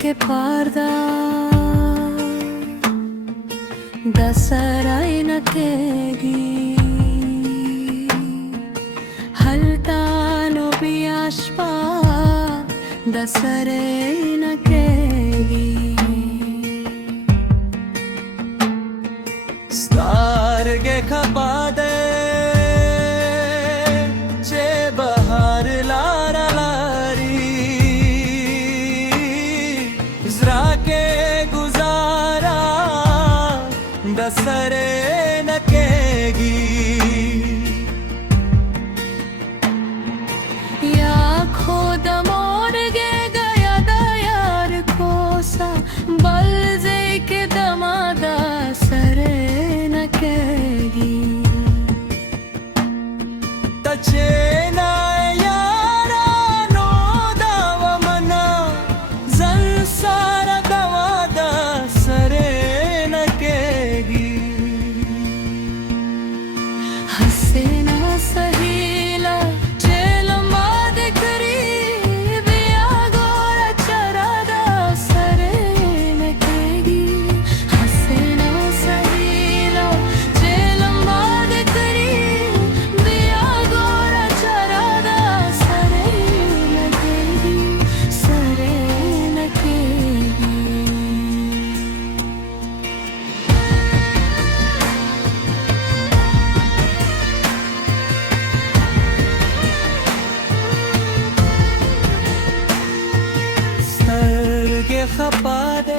के पारदा दसराई नकेगी हल्तानो बियाश्पा दसरे नकेगी स्टारगे खपादे चे बहार लारा लारी के गुजारा दसरे नकेगी या खुद मोरगे गया दयार कोसा बलजे के दमादा सरे नकेगी तचे हसीना सहीला चेलमा दिकरी बिया गोरा चरादा सरे नकेगी हसीना सहीला चेलमा दिकरी बिया गोरा चरादा सरे नकेगी सरे नकेगी के खपा दे